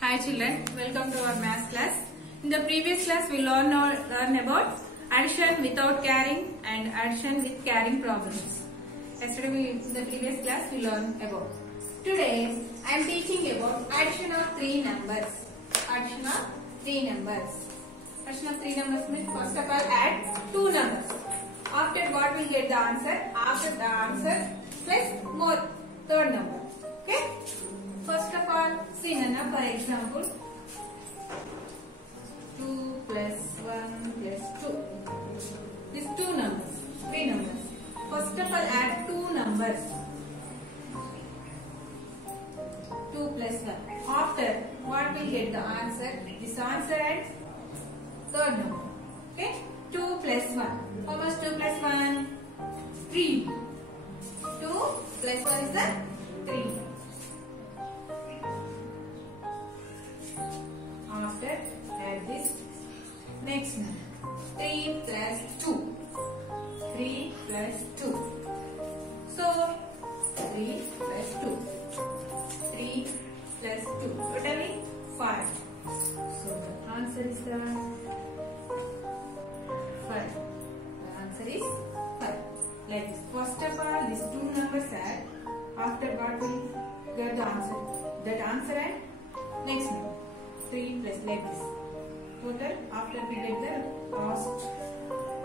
Hi children, welcome to our math class. In the previous class we learn about addition without carrying and addition with carrying problems. Yesterday in the previous class we learned about. Today I am teaching about addition of three numbers. Addition of three numbers. Addition of three numbers means first of all add two numbers. After what we'll get the answer? After the answer plus more third number. Okay? First of all, see Nana, for example, 2 plus 1 plus 2. These two numbers, three numbers. First of all, add two numbers. 2 plus 1. After, what will get the answer? This answer and third number. Okay? 2 plus 1. How much 2 plus 1? 3. 2 plus 1 is the 3. After, add this next number. 3 plus 2. 3 plus 2. So, 3 plus 2. 3 plus 2. Totally 5. So, the answer is the 5. The answer is 5. Like this. First of all, these two numbers add. After what will get the answer? That answer and next number. 3 plus like this. Total after we get the last,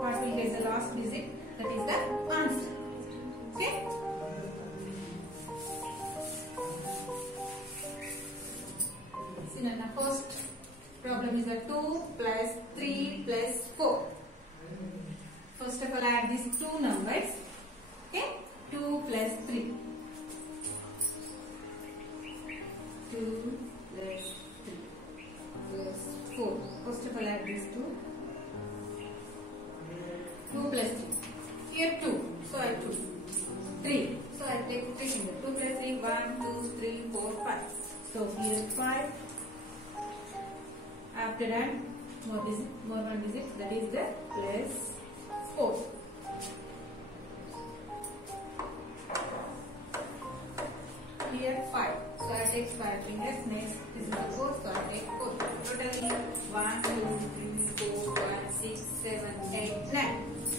what will get the last digit, that is the answer. Okay? See now the first problem is the 2 plus 3 plus 4. First of all add these two numbers. Okay? 2 plus 3. 2 plus 3 plus 4. First of all add these two. 2 plus 3. Here 2. So I 2. 3. So I take 3 fingers. 2 plus 3. 1, 2, 3, 4, 5. So here 5. After that more one digit, that is the plus 4. Here 5. So I take 5 fingers. Next this is the 4. So I take 4. Totally 1, 2, 3, 4, 5, 6, 7, 8, 9.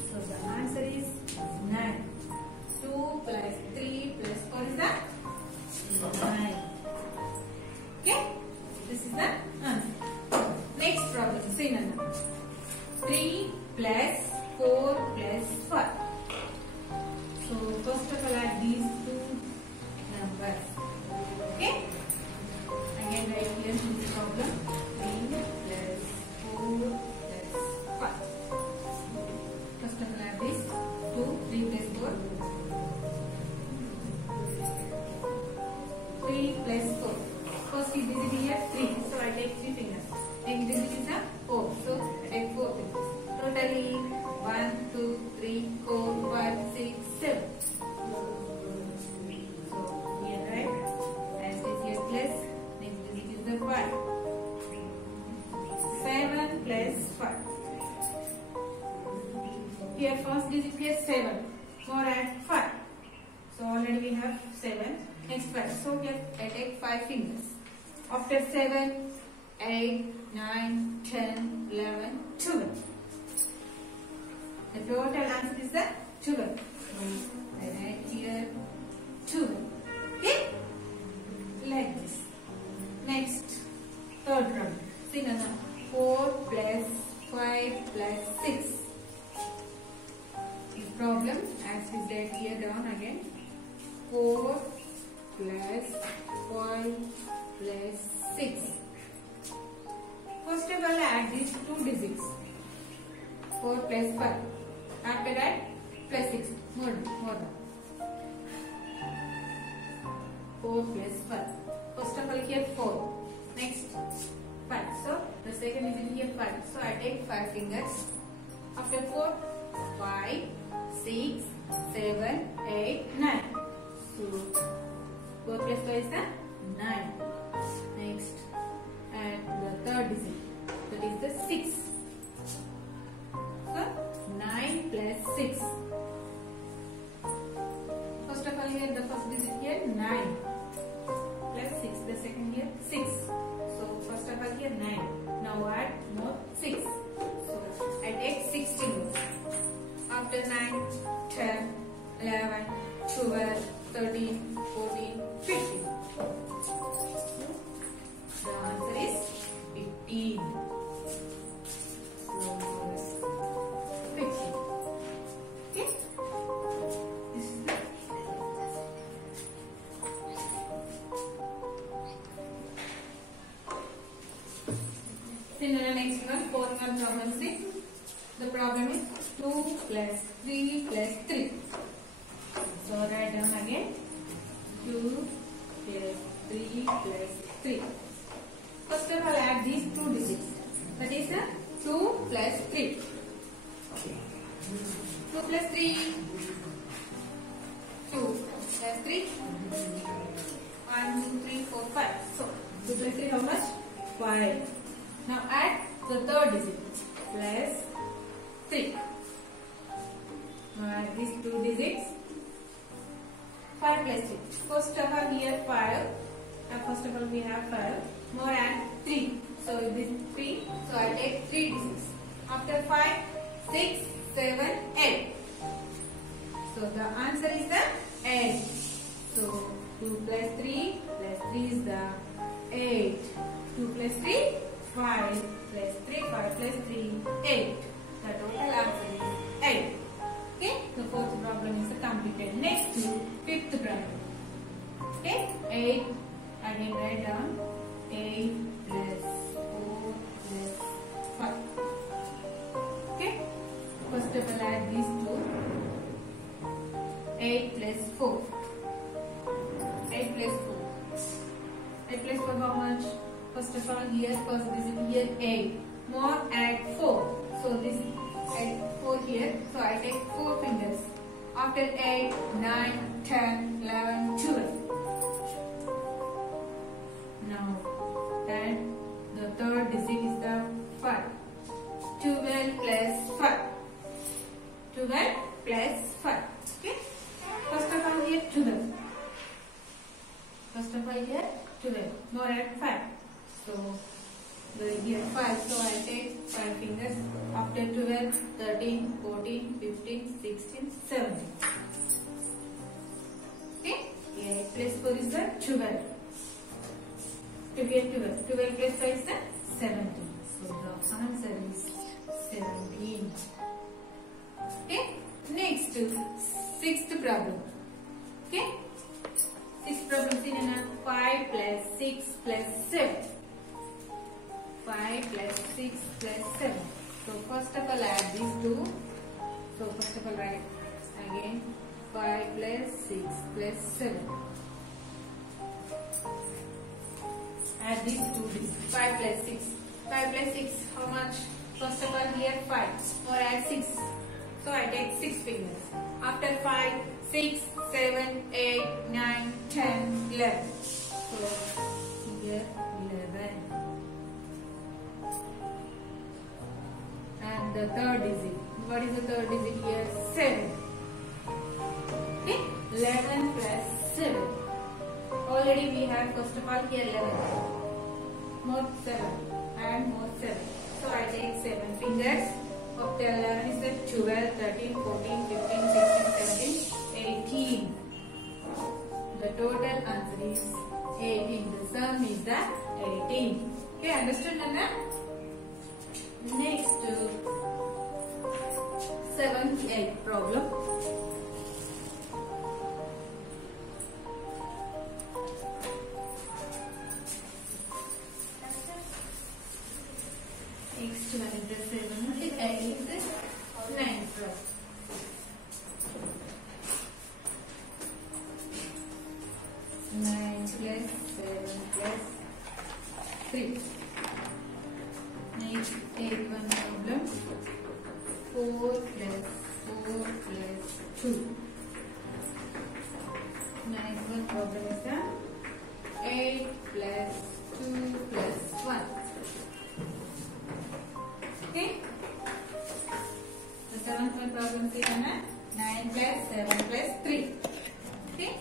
So the answer is 9. 2 plus 3 plus 4 is the 9. Okay? This is the answer. Next problem. See now. 3 plus 4 plus 5. So first of all add these two numbers. Okay? Again write here this problem. 3 plus 4 plus 5. First of all add this 2. 3 plus 4. 3 plus 4. First digit here 3. So I take 3 fingers. Next digit is 4. So I take 4 fingers. Totally 1, 2, 3, 4, 5, 6, 7. So here right. As this here plus. Next digit is the 5. 7 plus 5. Here first digit here 7. More add 5. So already we have 7. Next 5. So here I take 5 fingers. After 7, 8, 9, 10, 11, 12. The total answer is the 12. I write here 12. Okay? Like this. Next, third problem. See now, 4 plus 5 plus 6. This problem, as we said here down again. 4 plus 5 plus 6. First of all, add these two digits. 4 plus 5. After that, plus 6. More than. 4 plus 5. First of all, here 4. Next, 5. So, the second is in here 5. So, I take 5 fingers. After 4, 5, 6, 7, 8, 9. So, 4 plus 5 is the 9. Next, and the third digit, that is the 6. So, 9 plus 6. First of all, here the first digit here 9 plus 6. The second here 6. So See the next one, fourth one problem 6. The problem is 2 plus 3 plus 3. So write down again 2 plus 3 plus 3. First of all, add these two digits. That is 2 plus 3. 2 plus 3. 2 plus 3. 1, 2, 3, 4, 5. So 2 plus 3 how much? 5. Now add the third digit. Plus 3. Now add these two digits. 5 plus 3. First of all here 5. First of all we have 5. More add 3. So this 3. So I take 3 digits. After 5, 6, 7, 8. So the answer is the 8. So 2 plus 3 is the 8. 2 plus 3, 5 plus 3, 5 plus 3, 8. The total answer is 8. Okay, the fourth problem is completed. Next to fifth problem. Okay, 8. Again write down 8 plus 4 plus 5. Okay, first of all add these two. 8 plus 4. 8 plus 4. 8 plus 4 how much? First of all here, first this is here 8. More add 4. So this add 4 here. So I take 4 fingers. After 8, 9, 10, 11, 12. Now add the third digit is the 5. 12 plus 5. 12 plus 5. Okay. First of all here 12. First of all here 12. More add 5. So here 5. So I take 5 fingers. After 12, 13, 14, 15, 16, 17. Okay. 8 plus 4 is the 12. To get 12. 12 plus 5 is the 17. So the answer is 17. Okay. Next, sixth problem. Okay. Sixth problem is 5 plus 6 plus 7. 5 plus 6 plus 7. So first of all add these two. So first of all write again 5 plus 6 plus 7. Add these two digits. 5 plus 6. 5 plus 6 how much? First of all here 5. Or add 6. So I take 6 fingers. After 5, 6, 7, 8, 9, 10, 11. So here 11. And the third digit. What is the third digit here? 7. Okay? 11 plus 7. Already we have first of all here 11. More 7. And more 7. So I take 7 fingers. After 11 is the 12, 13, 14, 15, 16, 17, 18. The total answer is 18. The sum is the 18. Okay, understood, Nana? Next, seventh, eighth problem. Next one is the 7th, 8th, 9th problem. 9 plus 7 plus 3. Next, 8th one problem. 4 plus 4 plus 2. Next one problem is the 8 plus 2 plus 1. Okay. The 7th one problem is 9 plus 7 plus 3. Okay.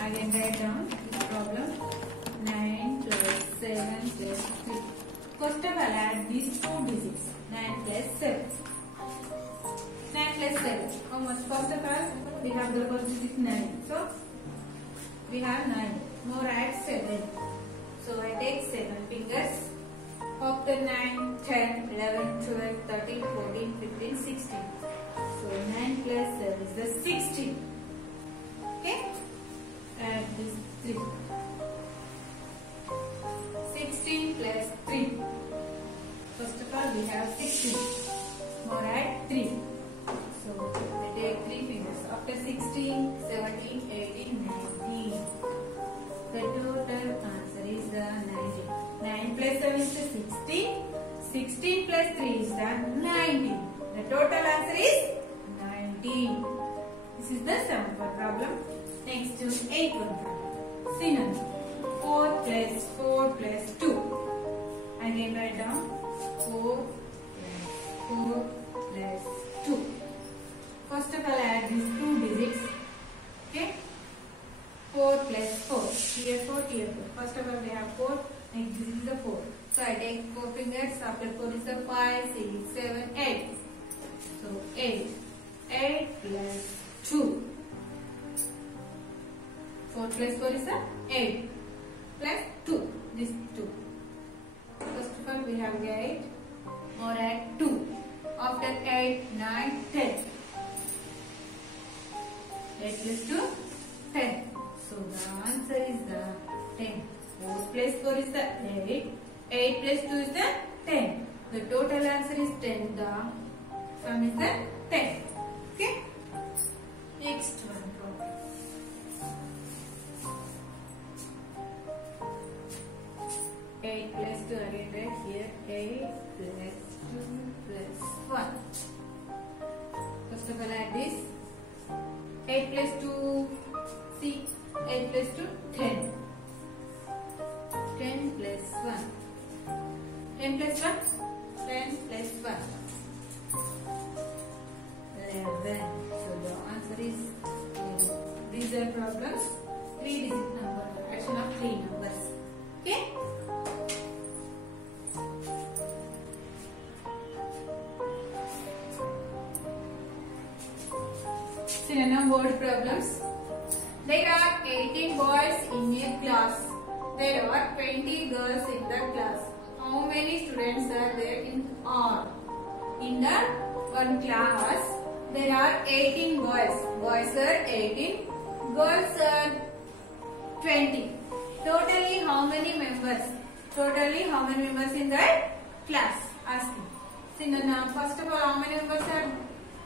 Again write down this problem. 9 plus 7 plus 3. First of all add these two digits. 9 plus 7. 9 plus 7. How much? First of all we have the first digit 9. So we have 9. More add 7. So I take 7 fingers. After 9, 10, 11, 12, 13, 14, 15, 16. So 9 plus 7 is the 16. Okay? Add this 3. 16 plus 3. So total answer is 19. This is the 7th one problem. Next to 8th one problem. Synonym. 4 plus 4 plus 2. Again write down 4 plus 2. First of all, add these two digits. Okay. 4 plus 4. Here 4, here 4. First of all, we have 4. Next, this is the 4. So I take 4 fingers. After 4 is the 5, 6, 7, 8. So 8. 8 plus 2. 4 plus 4 is the 8 plus 2. This 2. First of all, we have 8 or add 2. After 8, 9, 10. 8 plus 2, 10. So the answer is the 10. 4 plus 4 is the 8. 8 plus 2 is the 10. The total answer is 10. The sum is the 10. Okay. Next one problem. 8 plus 2 again right here. 8 plus 2 plus 1. First of all, add this. 8 plus 2, see, 8 plus 2, 10. 10 plus 1. 10 plus 1? 10 plus 1. 11. So the answer is 11. These are problems. 3-digit number, addition of 3 numbers. Okay? Synonym word problems. There are 18 boys in a class. There are 20 girls in the class. How many students are there in all? In the one class, there are 18 boys. Boys are 18. Girls are 20. Totally how many members? Totally how many members in that class? Asking. Synonym. First of all, how many members are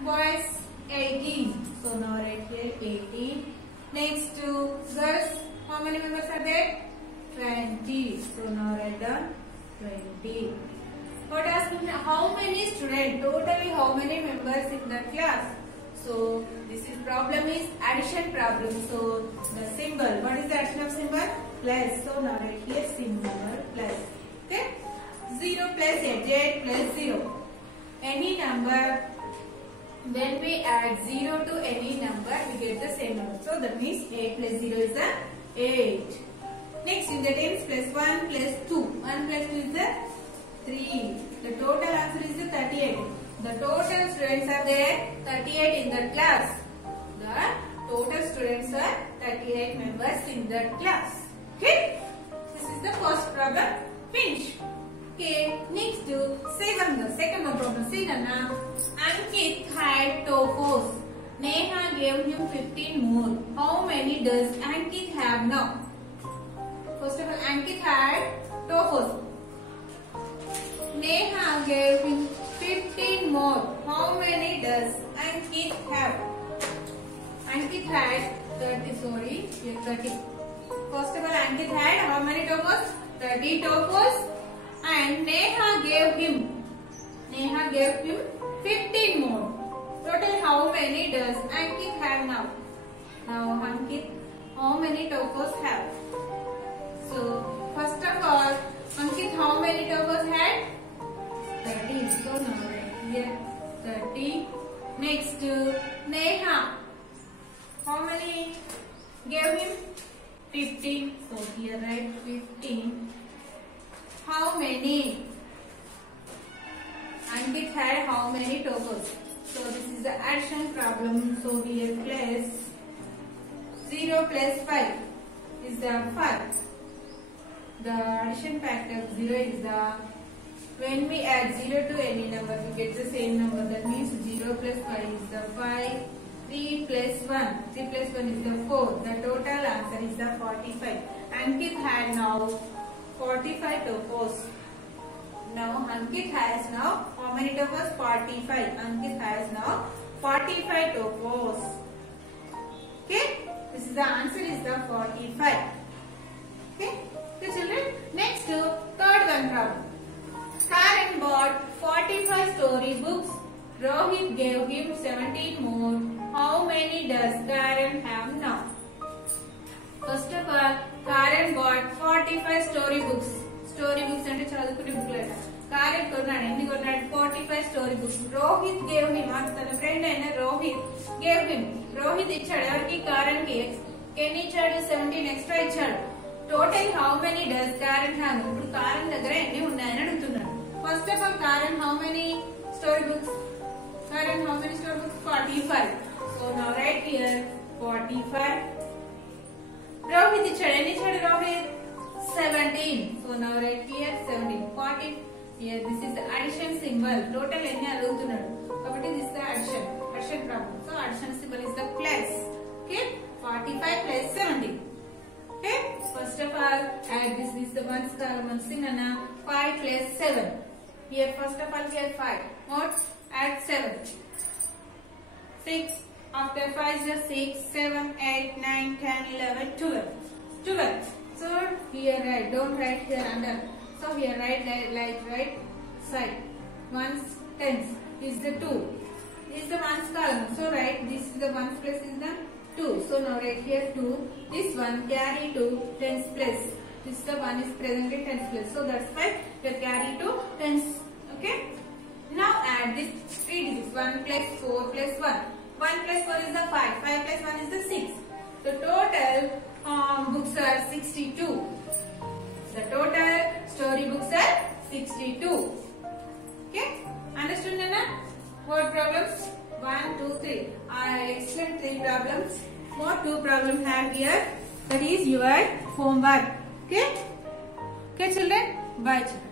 boys? 18. So now write here 18. Next to girls, how many members are there? 20. So now write down 20. What asking? How many students? Totally how many members in the class? So this is problem is addition problem. So the symbol. What is the addition of symbol? Plus. So now write here symbol plus. Okay. 0 plus 8 plus 0. Any number. When we add 0 to any number, we get the same number. So that means 8 plus 0 is the 8. Next in the tens plus 1 plus 2. 1 plus 2 is the 3. The total answer is the 38. The total students are there 38 in the class. The total students are 38 members in the class. Okay. This is the first problem. Finish. Okay. Next to second one problem. See Nana. Ankit had toffees. Neha gave him 15 more. How many does Ankit have now? First of all, Ankit had toffees. Neha gave him 15 more. How many does Ankit have? Ankit had 30. Sorry, 30. First of all, Ankit had how many toffees? 30 toffees. And Neha gave him 15 more. Total how many does Ankit have now? Now Ankit, how many toffees have? So first of all, Ankit how many toffees had? 30. So now right here 30. Next Neha, how many gave him? 15. So here write 15. How many? Ankit had how many toffees? So this is the addition problem. So here plus 0 plus 5 is the 5. The addition factor of 0 is the, when we add 0 to any number, we get the same number. That means 0 plus 5 is the 5. 3 plus 1. 3 plus 1 is the 4. The total answer is the 45. Ankit had now 45 toffees. Now Ankit has now how many toffees? 45. Ankit has now 45 toffees. Okay. This is the answer is the 45. Okay. So children, next to third one problem. Karen bought 45 story books. Rohit 17 more. How many does Karen have now? First of all, Karen bought 45 storybooks. Storybooks ante chadukuనే book leta. Karen కొన్నాడు ఎన్ని కొన్నాడు 45 story books. Rohit gave him, తన friend అయిన Rohit gave him. Rohit ఇచ్చాడు ఎవరికి Karen కి. ఎన్ని ఇచ్చాడు 17 ఎక్స్ట్రా ఇచ్చాడు. Total how many does Karen have? ఇప్పుడు Karen దగ్గర ఎన్ని ఉన్నాయని అడుగుతున్నాడు. First of all, Karen how many storybooks? Karen how many storybooks? 45. So now write here 45. Rohit ఇచ్చాడు ఎన్ని ఇచ్చాడు Rohit 17. So now write here 17. 40. Here this is the addition symbol. Total ఎన్ని అడుగుతున్నాడు కాబట్టి this is the addition problem. So addition symbol is the plus. Okay, 45 plus 17. Okay, first of all add this is the ones column sinana 5 plus 7. Here first of all here 5. What? Add 7. 6. After 5 is 6, 7, 8, 9, 10, 11, 12. 12. So here write, don't write here under. So here write like right side. Ones, tens is the 2. This is the ones column. So write this is the ones place is the 2. So now write here 2. This one carry to tens place. This the one is present in tens place. So that's why you carry to tens. Okay. Now add this 3 digits. 1 plus 4 plus 1. 1 plus 4 is the 5. 5 plus 1 is the 6. The total books are 62. The total story books are 62. Okay? Understood, Nana? What problems? 1, 2, 3. I explained 3 problems. More 2 problems have here. That is your homework. Okay? Okay, children? Bye, children.